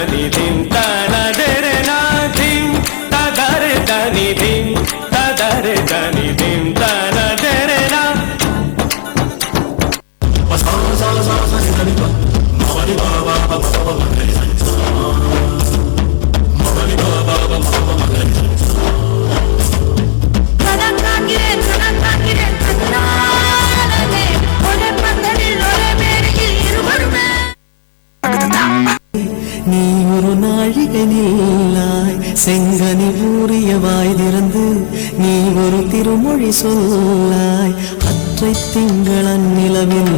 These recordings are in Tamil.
தனி திம் தனதெரு நாதிம் ததரு தனி திம் ததரு தனி திம் தனதெரு நா சா சா சா சா சரி பா மவரி பாபா பாபா மகரி சா மவரி பாபா பாபா மகரி நீ ஒரு நாழிகை நில்லாய் செங்கனி ஊறிய வாயிலிருந்து நீ ஒரு திருமொழி சொல்லாய் அற்றை திங்களன் நிலவில்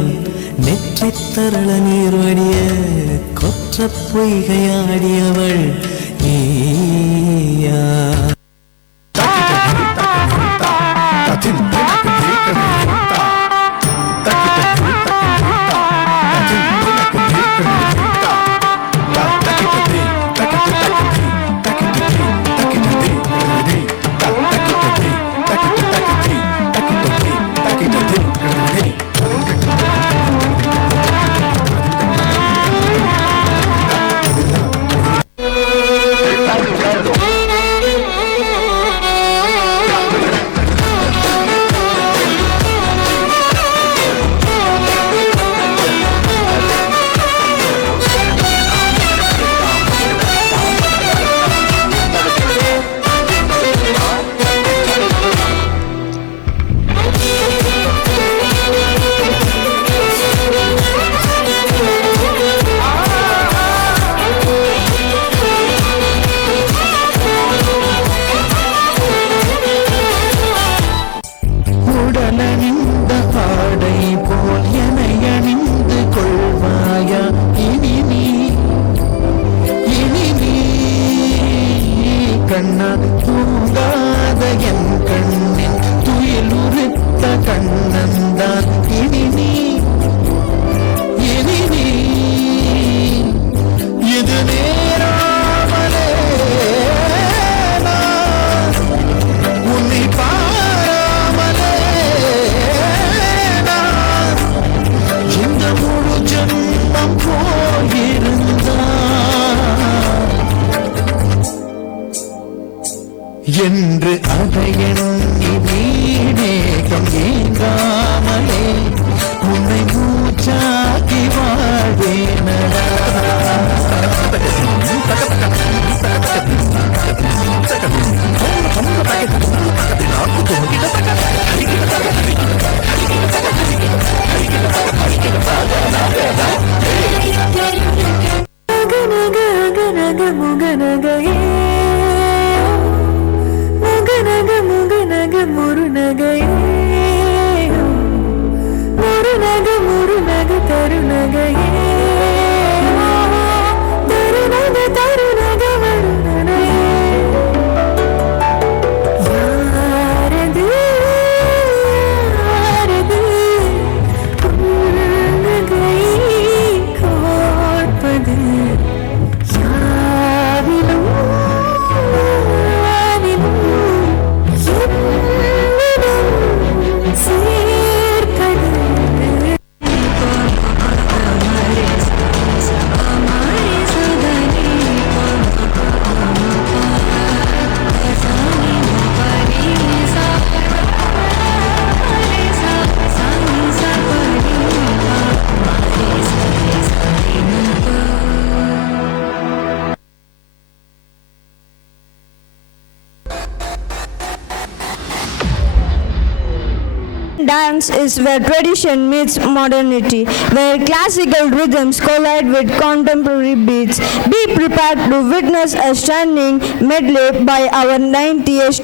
நெற்றி தரள நீர் வடிய கொற்ற பொய்கையாடியவள் நீயா கண்ணா தூங்காத என் கண்ணின் துயிலுறுத்த கண்ணந்தான் இனி நீ இது நேராமலே உன்னை பாராமலே இந்த முழு ஜன்மம் போயிருந்தான் என்று அதை எண்ணி வீணேகம் ஏங்காமலே உன்னை மூச்சாக்கி வாழ்வேனடா Dance is where tradition meets modernity, where classical rhythms collide with contemporary beats. Be prepared to witness a stunning medley by our 90th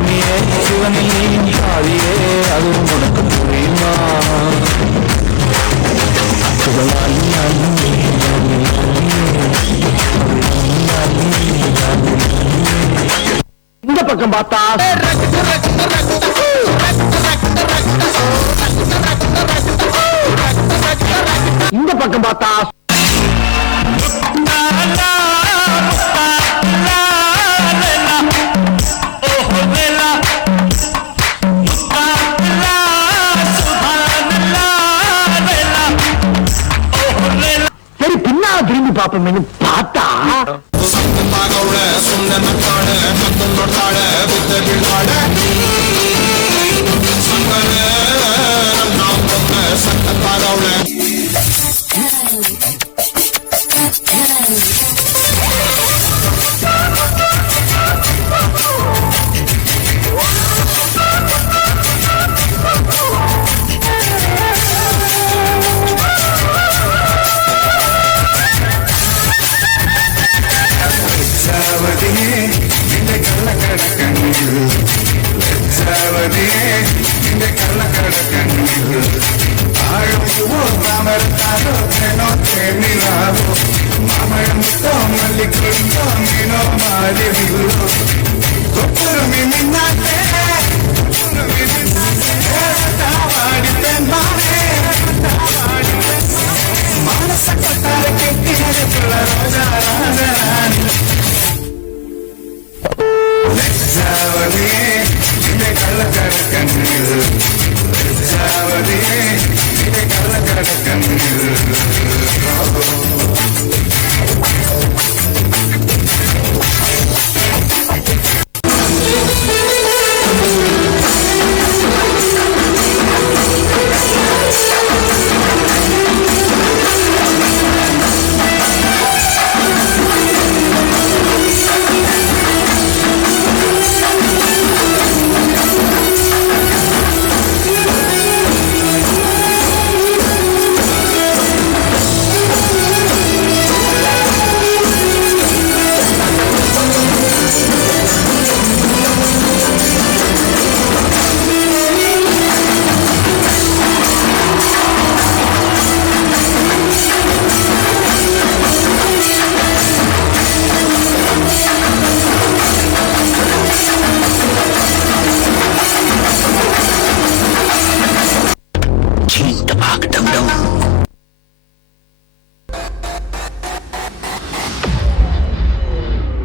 சாமியே சிவனில் நீ பாதியே அதுவும் உனக்கு புரியுமா இந்த பக்கம் பார்த்தா இந்த பக்கம் பார்த்தா சரி பின்னா திரும்பி பார்ப்போம்னு பார்த்தா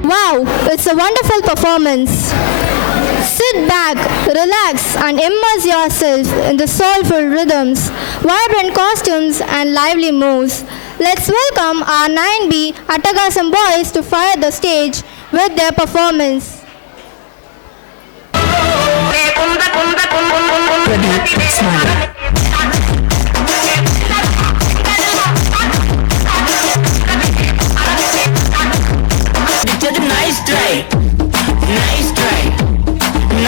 Wow, it's a wonderful performance. Sit back, relax and immerse yourself in the soulful rhythms, vibrant costumes and lively moves. Let's welcome our 9B Attagasam boys to fire the stage with their performance. Nice try, nice try,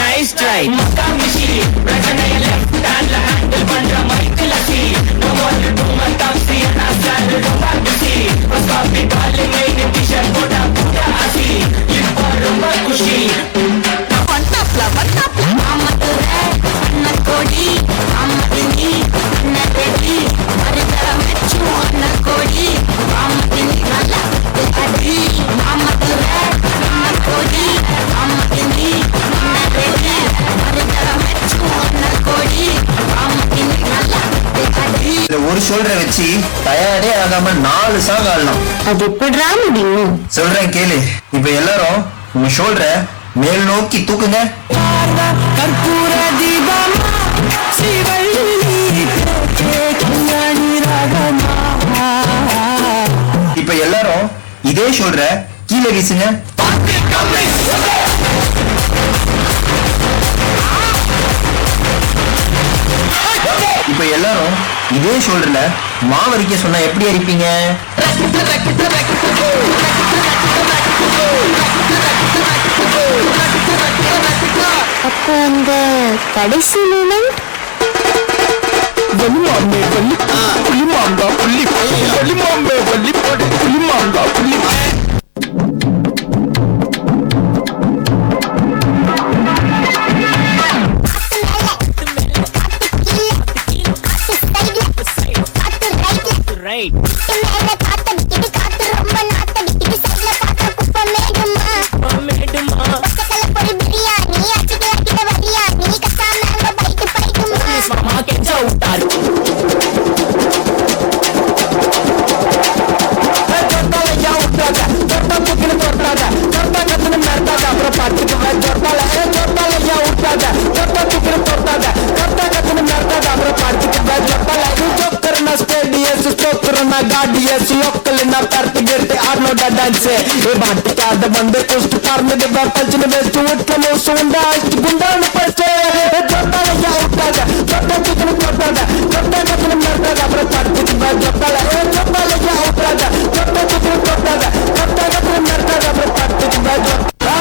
nice try. Makka mishi, ragana left hand la handle bandra mic la see. No more to do my taxi and I stand to back to see. Was coffee calling me in t-shirt boda boda asi. You are rumba kushi. Vantapla, amadure, anna kodi, amadini, anna dedi, maridara mechu anna kodi, amadini nalla adi, amadure. ஒரு ஷோல்டரை வச்சு தயாரே ஆகாம 4 சாங் ஆடலாம். அது எப்படிடா முடியும்? சொல்றேன் கேளு. இப்ப எல்லாரும் உங்க ஷோல்டரை மேல் நோக்கி தூக்குங்க. கற்பூர தீபம் இப்ப எல்லாரும் இதே ஷோல்டரை கீழே வீசுங்க. இப்ப எல்லாரும் இதே ஷோல்டர்ல மாவரிக்க சொன்னா எப்படி அரிப்பீங்க? அப்ப அந்த கடைசி மூமெண்ட் வெளிமாம்பே பள்ளி புளிமாம்பா புள்ளி வெளிமாம்பே பள்ளி புளிமாம்பா புள்ளி ना गार्डियस लोकल ना करते गिरते आनो दा डांस ए बांट का द बंदे कुछ करने दे बापल ने बेस्ट उठ लो सोंडा गुंडा न पस्ते जत्ता या उठा जा जत्ता कितने करता जा जत्ता कितने मरता जा पर पड़ती बा जत्ता या उठा जा जत्ता कितने करता जा जत्ता कितने मरता जा पर पड़ती बा जत्ता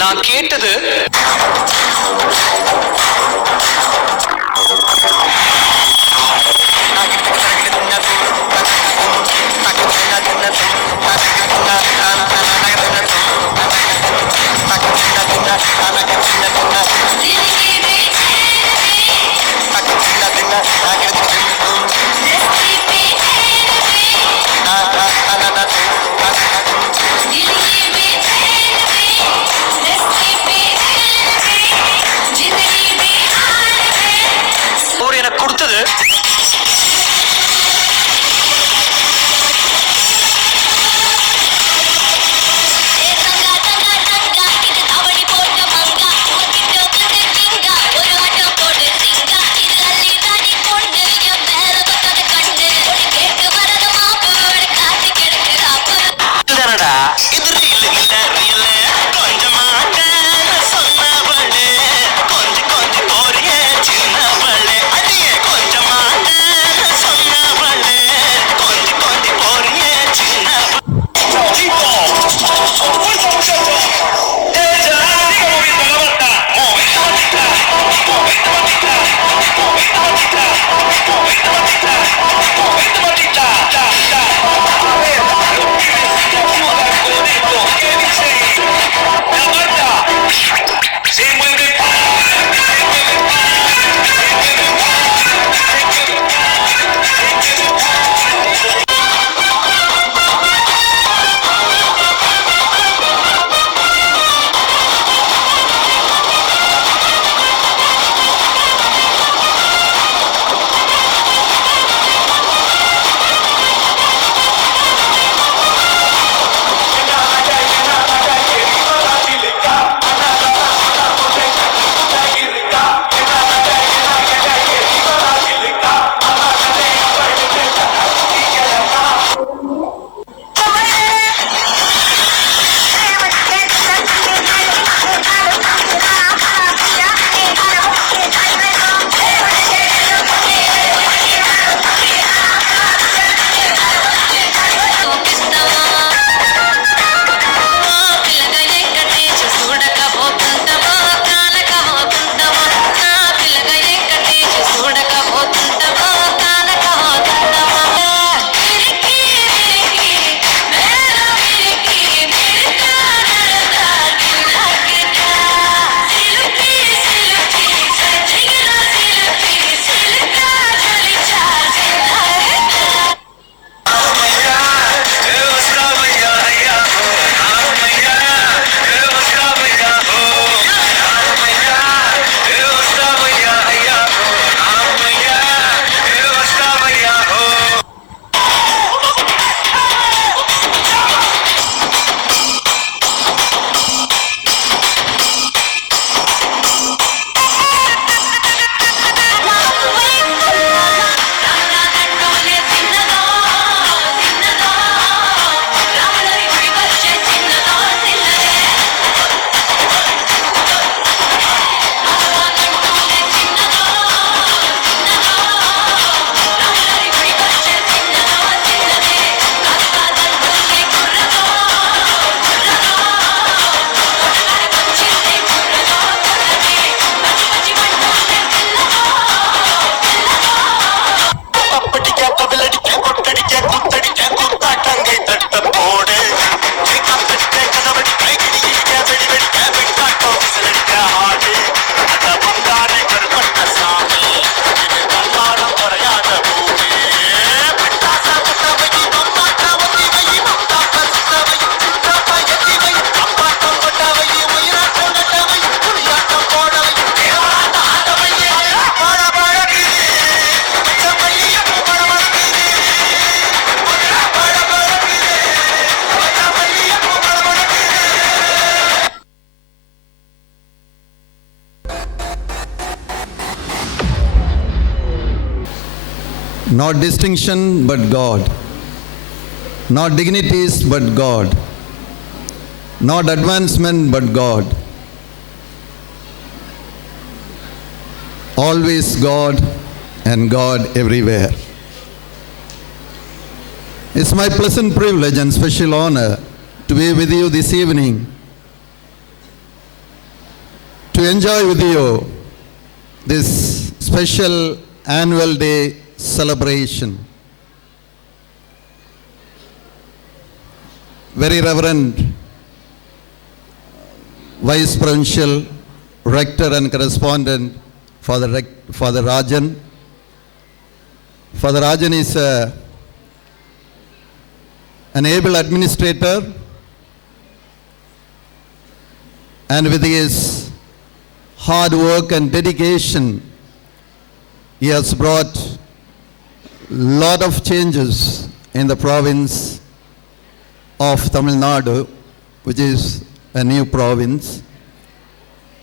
நான் கேட்டது not distinction but God, not dignities but God, not advancement but God, always God and God everywhere. It's my pleasant privilege and special honor to be with you this evening, to enjoy with you this special annual day celebration. Very Reverend Vice Provincial, Rector and Correspondent, Father Rajan. Father Rajan is an able administrator, and with his hard work and dedication, he has brought a lot of changes in the province of Tamil Nadu, which is a new province.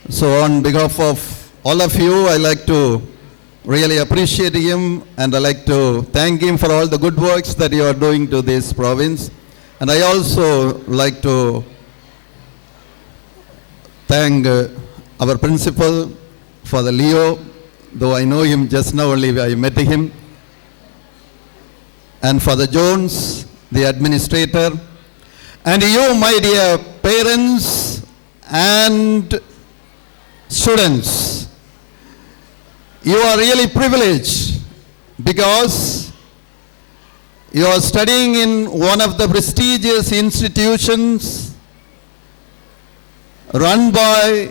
So on behalf of all of you, I like to really appreciate him, and I like to thank him for all the good works that you are doing to this province. And I also like to thank our principal, Father Leo, though I know him just now only, I met him, and Father Jones, the administrator, and you, my dear parents and students. You are really privileged because you are studying in one of the prestigious institutions run by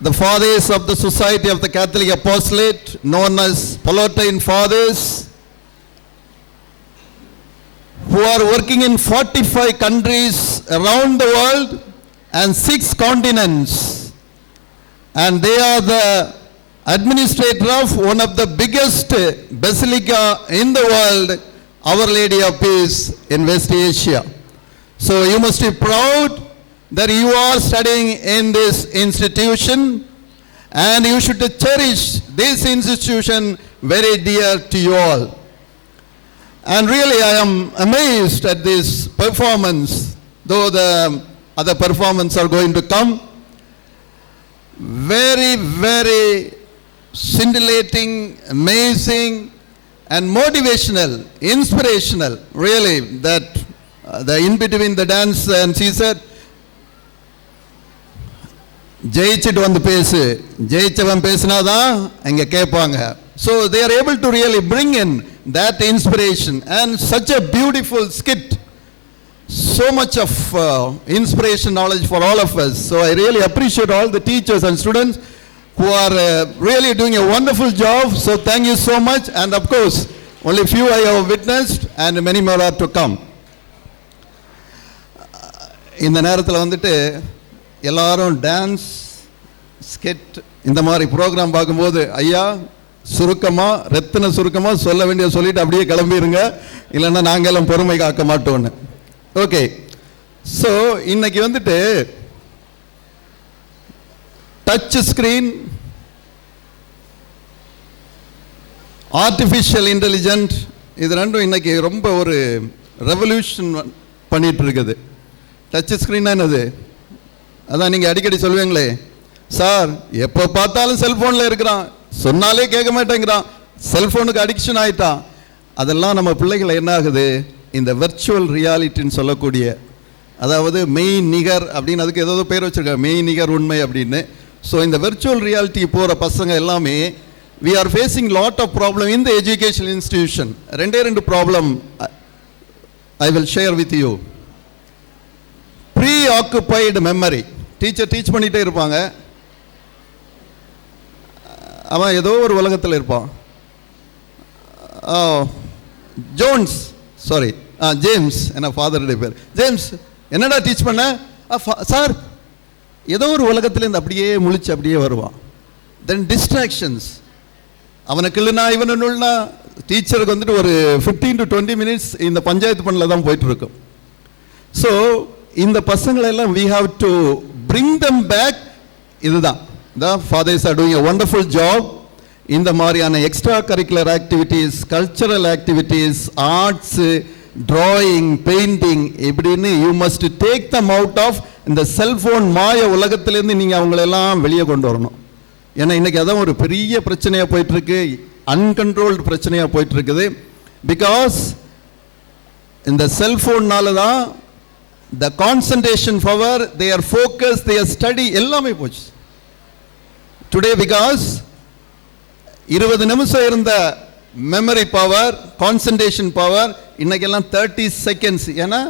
the fathers of the Society of the Catholic Apostolate, known as Palatine Fathers, who are working in 45 countries around the world and 6 continents. And they are the administrator of one of the biggest basilica in the world, Our Lady of Peace in West Asia. So you must be proud that you are studying in this institution, and you should cherish this institution very dear to you all. And really I am amazed at this performance, though the other performances are going to come. Very, very scintillating, amazing, and motivational, inspirational, really, that the in between the dance, and she said, ஜெயிச்சிட்டு வந்து பேசு, ஜெயிச்சவன் பேசினாதான் அங்க கேட்பாங்க. So they are able to really bring in that inspiration, and such a beautiful skit, so much of inspiration, knowledge for all of us. So I really appreciate all the teachers and students who are really doing a wonderful job. So thank you so much, and of course only few I have witnessed and many more are to come. இந்த நேரத்தில் வந்துட்டு எல்லாரும் டான்ஸ், ஸ்கெட், இந்த மாதிரி ப்ரோக்ராம் பார்க்கும்போது ஐயா சுருக்கமாக, ரத்தின சுருக்கமாக சொல்ல வேண்டிய சொல்லிட்டு அப்படியே கிளம்பிடுங்க, இல்லைன்னா நாங்கெல்லாம் பொறுமை காக்க மாட்டோன்னு. ஓகே, ஸோ இன்னைக்கு வந்துட்டு டச் ஸ்க்ரீன், ஆர்டிஃபிஷியல் இன்டெலிஜென்ட், இது ரெண்டும் இன்னைக்கு ரொம்ப ஒரு ரெவல்யூஷன் பண்ணிட்டு இருக்குது. டச் ஸ்க்ரீன்னா என்னது? அதான் நீங்கள் அடிக்கடி சொல்லுவீங்களே, சார் எப்போ பார்த்தாலும் செல்ஃபோனில் இருக்கிறான், சொன்னாலே கேட்க மாட்டேங்கிறான், செல்ஃபோனுக்கு அடிக்ஷன் ஆகிட்டான். அதெல்லாம் நம்ம பிள்ளைகளை என்ன ஆகுது, இந்த வெர்ச்சுவல் ரியாலிட்டின்னு சொல்லக்கூடிய, அதாவது மெய் நிகர் அப்படின்னு, அதுக்கு ஏதோ பேர் வச்சுருக்காங்க, மெய் நிகர் உண்மை அப்படின்னு. ஸோ இந்த வெர்ச்சுவல் ரியாலிட்டி போகிற பசங்க எல்லாமே we are facing lot of problem in the educational institution. ரெண்டு problem I will share with you. Preoccupied memory. Teacher teach பண்ணிகிட்டே இருப்பாங்க, அவன் ஏதோ ஒரு உலகத்தில் இருப்பான். ஜோன்ஸ், சாரி ஜேம்ஸ், என்ன ஃபாதருடைய பேர் ஜேம்ஸ், என்னடா டீச் பண்ண சார், ஏதோ ஒரு உலகத்துலேருந்து அப்படியே முழிச்சு அப்படியே வருவான். தென் டிஸ்ட்ராக்ஷன்ஸ், அவனுக்கு இல்லைன்னா இவனுன்னா டீச்சருக்கு வந்துட்டு ஒரு 15 to 20 minutes இந்த பஞ்சாயத்து பண்ணல தான் போயிட்டு இருக்கும். ஸோ இந்த பசங்களெல்லாம் we have to bring them back. இதுதான் the fathers are doing a wonderful job இந்த மாதிரியான extra curricular activities, cultural activities, arts, drawing, painting இப்படின்னு you must take them out of இந்த செல்ஃபோன் மாய உலகத்திலேருந்து நீங்கள் அவங்களெல்லாம் வெளியே கொண்டு வரணும். ஏன்னா இன்றைக்கி அதான் ஒரு பெரிய பிரச்சனையாக போயிட்டுருக்கு, அன்கண்ட்ரோல்டு பிரச்சனையாக போயிட்டுருக்குது. பிகாஸ் இந்த செல்ஃபோன்னால தான் the concentration power, their focus, their study எல்லாமே போச்சு டுடே. பிகாஸ் 20 நிமிஷம் இருந்த மெமரி பவர், கான்சன்ட்ரேஷன் பவர் இன்னைக்கெல்லாம் 30 செகண்ட்ஸ். ஏன்னா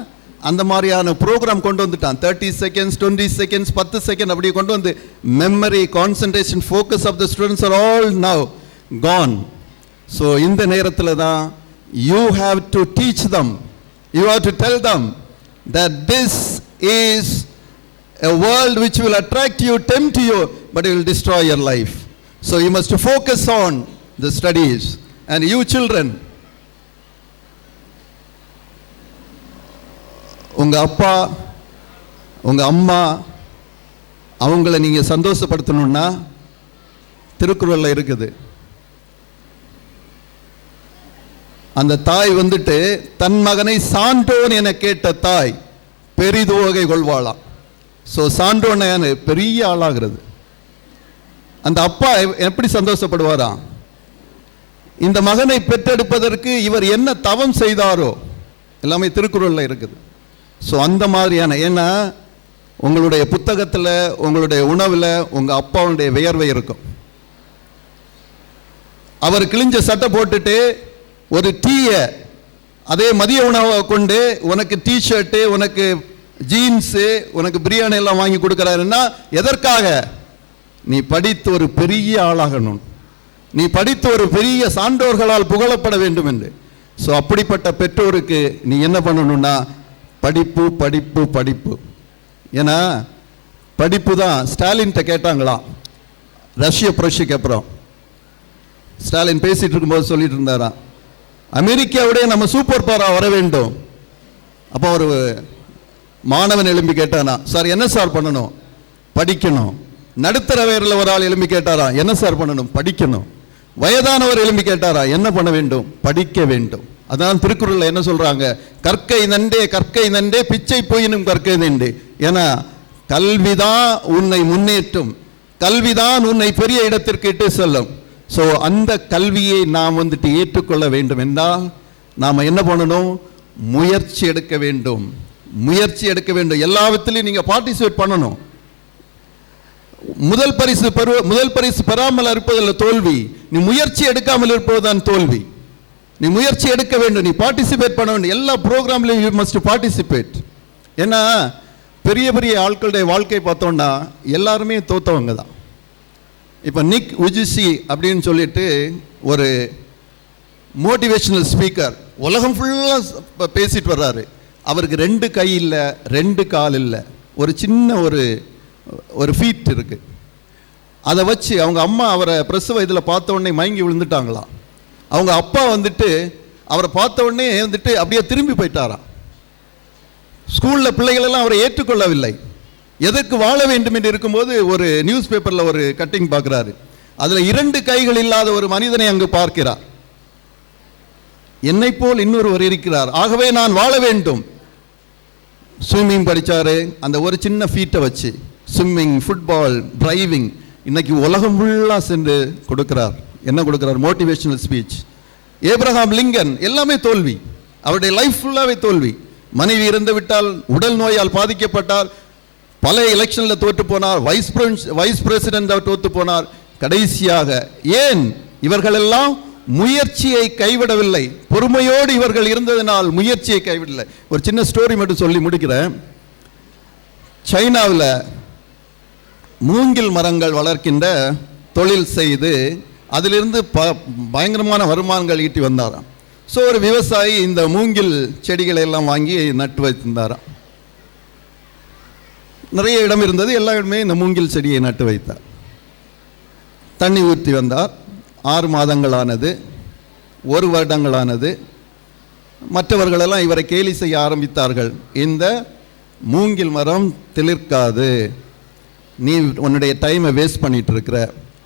அந்த மாதிரியான ப்ரோக்ராம் கொண்டு வந்துட்டான். 30 செகண்ட்ஸ், 20 செகண்ட்ஸ், 10 செகண்ட் அப்படி கொண்டு வந்து memory, concentration, focus of the students are all now gone. So இந்த நேரத்தில் தான் you have to teach them, you have to tell them that this is a world which will attract you, tempt you, but it will destroy your life. So you must focus on the studies. And you children, உங்க அப்பா உங்க அம்மா அவங்கள நீங்க சந்தோஷப்படுத்தணும்னா திருக்குறள்ல இருக்குது. அந்த தாய் வந்துட்டு தன் மகனை சான்றோன் என கேட்ட தாய் பெரிதோகை கொள்வாளாம். ஸோ சான்றோன் பெரிய ஆளாகிறது. அந்த அப்பா எப்படி சந்தோஷப்படுவாராம்? இந்த மகனை பெற்றெடுப்பதற்கு இவர் என்ன தவம் செய்தாரோ எல்லாமே திருக்குறளில் இருக்குது. ஸோ அந்த மாதிரியான, ஏன்னா உங்களுடைய புத்தகத்தில், உங்களுடைய உணவில் உங்கள் அப்பாவுடைய வியர்வை இருக்கும். அவர் கிழிஞ்ச சட்டை போட்டுட்டு ஒரு டீயை அதே மதிய உணவை கொண்டு உனக்கு டிஷர்ட்டு, உனக்கு ஜீன்ஸு, உனக்கு பிரியாணி எல்லாம் வாங்கி கொடுக்குறாருன்னா எதற்காக? நீ படித்து ஒரு பெரிய ஆளாகணும், நீ படித்து ஒரு பெரிய சான்றோர்களால் புகழப்பட வேண்டும் என்று. ஸோ அப்படிப்பட்ட பெற்றோருக்கு நீ என்ன பண்ணணும்னா படிப்பு படிப்பு படிப்பு. ஏன்னா படிப்பு தான். ஸ்டாலின்கிட்ட கேட்டாங்களாம் ரஷ்ய புரட்சிக்கு அப்புறம். ஸ்டாலின் பேசிட்டு இருக்கும்போது சொல்லிட்டு இருந்தாராம், அமெரிக்காவுடைய நம்ம சூப்பர் பவராக வர வேண்டும். அப்போ ஒரு மாணவன் எழும்பி கேட்டானா, சார் என்ன சார் பண்ணணும்? படிக்கணும். நடுத்தர வயதில் ஒரு ஆள் எழும்பி கேட்டாரா, என்ன சார் பண்ணணும்? படிக்கணும். வயதானவர் எழும்பி கேட்டாரா, என்ன பண்ண வேண்டும்? படிக்க வேண்டும். அதான் திருக்குறள்ல என்ன சொல்றாங்க, கற்கை நன்றே கற்கை நன்றே பிச்சை போயினும் கற்கை நன்றே. ஏன்னா கல்விதான் உன்னை முன்னேற்றும், கல்விதான் உன்னை பெரிய இடத்திற்கு இட்டு செல்லும். ஸோ அந்த கல்வியை நாம் வந்துட்டு ஏற்றுக்கொள்ள வேண்டும் என்றால் நாம் என்ன பண்ணணும்? முயற்சி எடுக்க வேண்டும், முயற்சி எடுக்க வேண்டும். எல்லாவற்றிலையும் நீங்கள் பார்ட்டிசிபேட் பண்ணணும். முதல் பரிசு பெறாமல் இருப்பதில் தோல்வி, நீ முயற்சி எடுக்காமல் இருப்பதுதான் தோல்வி. நீ முயற்சி எடுக்க வேண்டும், நீ பார்ட்டிசிபேட் பண்ண வேண்டும். எல்லா ப்ரோக்ராம்லையும் யூ மஸ்ட் பார்ட்டிசிபேட். ஏன்னா பெரிய பெரிய ஆட்களுடைய வாழ்க்கை பார்த்தோம்னா எல்லாருமே தோத்தவங்க தான். இப்போ நிக் உஜிசி அப்படின்னு சொல்லிட்டு ஒரு மோட்டிவேஷனல் ஸ்பீக்கர் உலகம் ஃபுல்லாக பேசிட்டு வர்றாரு. அவருக்கு 2 கை இல்லை, 2 கால் இல்லை, ஒரு சின்ன ஒரு ஃபீட் இருக்கு. அதை வச்சு அவங்க அம்மா அவரை பிரசவ இதில் பார்த்த உடனே மயங்கி விழுந்துட்டாங்களாம். அவங்க அப்பா வந்துட்டு அவரை பார்த்த உடனே வந்துட்டு அப்படியே திரும்பி போயிட்டாராம். ஸ்கூலில் பிள்ளைகளெல்லாம் அவரை ஏற்றுக்கொள்ளவில்லை. எதற்கு வாழ வேண்டும் என்று இருக்கும்போது ஒரு நியூஸ் பேப்பரில் ஒரு கட்டிங் பார்க்குறாரு. அதில் 2 கைகள் இல்லாத ஒரு மனிதனை அங்கு பார்க்கிறார். என்னை போல் இன்னொருவர் இருக்கிறார், ஆகவே நான் வாழ வேண்டும். ஸ்விம்மிங் படித்தார், அந்த ஒரு சின்ன ஃபீட்டை வச்சு ஸ்விம்மிங், ஃபுட்பால், டிரைவிங். இன்னைக்கு உலகம் ஃபுல்லாக சென்று கொடுக்கிறார். என்ன கொடுக்கிறார்? Motivational speech. ஏப்ரஹாம் லிங்கன் எல்லாமே தோல்வி, அவருடைய லைஃப் ஃபுல்லாகவே தோல்வி. மனைவி இறந்து விட்டால், உடல் நோயால் பாதிக்கப்பட்டார், பல எலெக்ஷனில் தோற்று போனார், வைஸ் பிரசிடென்ட் தோற்று போனார். கடைசியாக ஏன் இவர்களெல்லாம் முயற்சியை கைவிடவில்லை? பொறுமையோடு இவர்கள் இருந்ததினால் முயற்சியை கைவிடவில்லை. ஒரு சின்ன ஸ்டோரி மட்டும் சொல்லி முடிக்கிறேன். சைனாவில் மூங்கில் மரங்கள் வளர்க்கின்ற தொழில் செய்து அதிலிருந்து பயங்கரமான வருமானங்கள் ஈட்டி வந்தாராம். ஸோ ஒரு விவசாயி இந்த மூங்கில் செடிகளை எல்லாம் வாங்கி நட்டு வைத்திருந்தாராம். நிறைய இடம் இருந்தது, எல்லா இடமே இந்த மூங்கில் செடியை நட்டு வைத்தார். தண்ணி ஊற்றி வந்தார். 6 மாதங்களானது, 1 வருடங்களானது. மற்றவர்களெல்லாம் இவரை கேலி செய்ய ஆரம்பித்தார்கள். இந்த மூங்கில் மரம் திளிர்க்காது, நீ உன்னுடைய டைமை வேஸ்ட் பண்ணிட்டு இருக்கிற,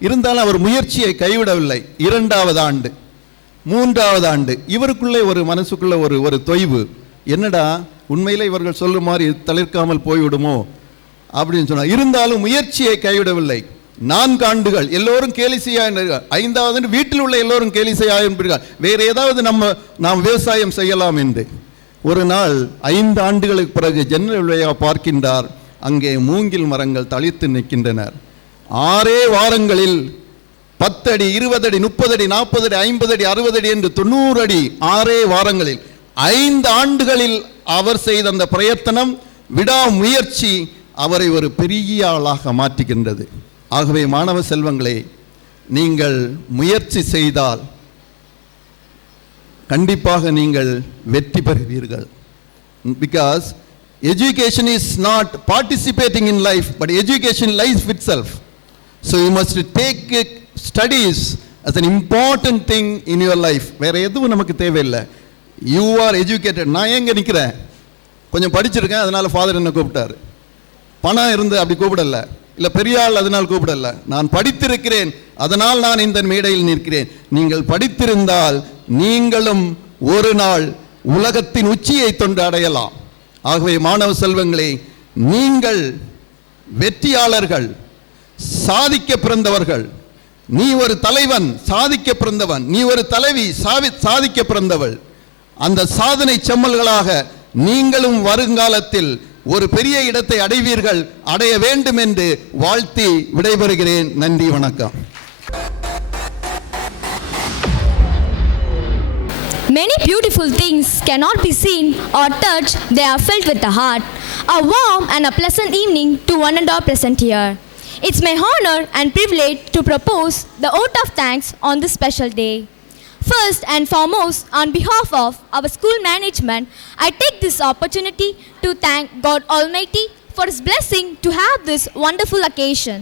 இருந்தாலும் அவர் முயற்சியை கைவிடவில்லை. 2வது ஆண்டு, 3வது ஆண்டு இவருக்குள்ளே ஒரு மனசுக்குள்ள ஒரு தொய்வு. என்னடா உண்மையிலே இவர்கள் சொல்லும் மாதிரி தளிர்க்காமல் போய்விடுமோ அப்படின்னு சொன்னார். இருந்தாலும் முயற்சியை கைவிடவில்லை. 4 ஆண்டுகள் எல்லோரும் கேலி செய்ய, 5வது வீட்டில் உள்ள எல்லோரும் கேலி செய்ய, வேற ஏதாவது நாம் விவசாயம் செய்யலாம் என்று. ஒரு நாள் 5 ஆண்டுகளுக்கு பிறகு ஜன்னல் வழியாக பார்க்கின்றார், அங்கே மூங்கில் மரங்கள் தளிர்த்து நிற்கின்றனர். 6 வாரங்களில் 10 அடி, 20 அடி, 30 அடி, 40 அடி, 50 அடி, 60 அடி என்று 90 அடி 6 வாரங்களில் 5 ஆண்டுகளில் அவர் செய்த அந்த பிரயத்தனம், விடாமுயற்சி அவரை ஒரு பெரிய ஆளாக மாற்றுகின்றது. ஆகவே மாணவ செல்வங்களே, நீங்கள் முயற்சி செய்தால் கண்டிப்பாக நீங்கள் வெற்றி பெறுவீர்கள். Because education is not participating in life, but education lies itself. So you must take studies as an important thing in your life. வேற எதுவும் நமக்கு தேவையில்லை. You are educated. நான் எங்க நிற்கிறேன், கொஞ்சம் படிச்சிருக்கேன் அதனால ஃபாதர் என்ன கூப்பிட்டாரு. பணம் இருந்து அப்படி கூப்பிடல, இல்லை பெரிய ஆள் அதனால் கூப்பிடல. நான் படித்திருக்கிறேன் அதனால் நான் இந்த மேடையில் நிற்கிறேன். நீங்கள் படித்திருந்தால் நீங்களும் ஒரு நாள் உலகத்தின் உச்சியை தொண்டு அடையலாம். ஆகவே மாணவ செல்வங்களே, நீங்கள் வெற்றியாளர்கள், சாதிக்க பிறந்தவர்கள். நீ ஒரு தலைவன், சாதிக்க பிறந்தவன். நீ ஒரு தலைவி, சாதிக்க பிறந்தவள். அந்த சாதனை செம்மல்களாக நீங்களும் வருங்காலத்தில் ஒரு பெரிய இடத்தை அடைவீர்கள், அடைய வேண்டும் என்று வாழ்த்தி விடைபெறுகிறேன். நன்றி, வணக்கம். Many beautiful things cannot be seen or touched, they are felt with the heart. A warm and a pleasant evening to one and all present here. It's my honor and privilege to propose the vote of thanks on this special day. First and foremost, on behalf of our school management, I take this opportunity to thank God Almighty for His blessing to have this wonderful occasion.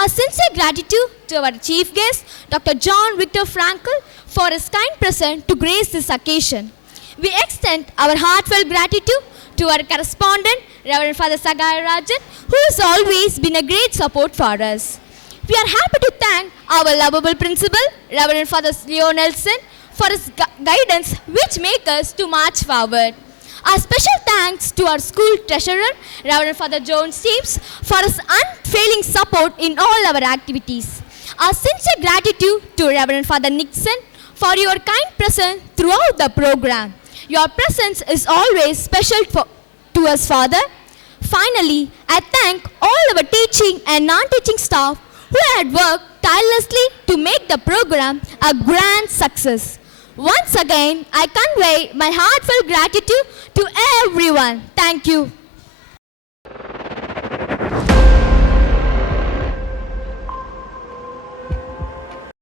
Our sincere gratitude to our chief guest, Dr. John Victor Frankl, for his kind presence to grace this occasion. We extend our heartfelt gratitude to our correspondent, Reverend Father Sagai Rajan, who has always been a great support for us. We are happy to thank our lovable principal, Reverend Father Leo Nelson, for his guidance which make us to march forward. Our special thanks to our school treasurer, Reverend Father John Steeves, for his unfailing support in all our activities. Our sincere gratitude to Reverend Father Nixon for your kind presence throughout the program. Your presence is always special to us, Father. Finally, I thank all our teaching and non-teaching staff who had worked tirelessly to make the program a grand success. Once again, I convey my heartfelt gratitude to everyone. Thank you.